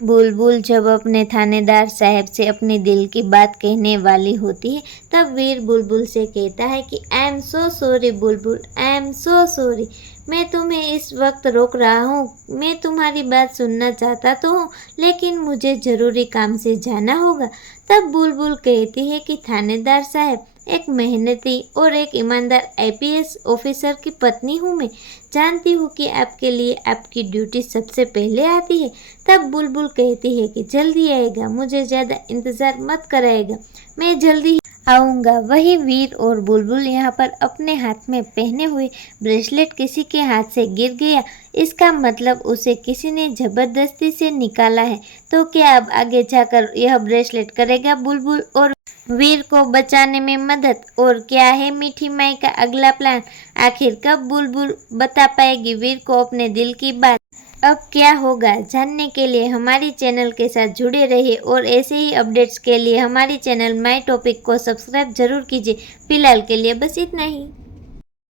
बुलबुल जब अपने थानेदार साहब से अपनी दिल की बात कहने वाली होती है तब वीर बुलबुल से कहता है कि I am so sorry Bulbul, I am so sorry. मैं तुम्हें इस वक्त रोक रहा हूँ। मैं तुम्हारी बात सुनना चाहता तो हूँ, लेकिन मुझे ज़रूरी काम से जाना होगा। तब बुलबुल कहती है कि थानेदार साहब, एक मेहनती और एक ईमानदार आईपीएस ऑफिसर की पत्नी हूँ मैं। जानती हूँ कि आपके लिए आपकी ड्यूटी सबसे पहले आती है। तब बुलबुल कहती है कि जल्दी आएगा, मुझे ज़्यादा इंतज़ार मत कराएगा, मैं जल्दी ही आऊँगा। वही वीर और बुलबुल यहाँ पर अपने हाथ में पहने हुए ब्रेसलेट किसी के हाथ से गिर गया। इसका मतलब उसे किसी ने ज़बरदस्ती से निकाला है। तो क्या अब आगे जाकर यह ब्रेसलेट करेगा बुलबुल और वीर को बचाने में मदद? और क्या है मीठी माई का अगला प्लान? आखिर कब बुलबुल बता पाएगी वीर को अपने दिल की बात? अब क्या होगा जानने के लिए हमारी चैनल के साथ जुड़े रहिए और ऐसे ही अपडेट्स के लिए हमारी चैनल माय टॉपिक को सब्सक्राइब जरूर कीजिए। फिलहाल के लिए बस इतना ही।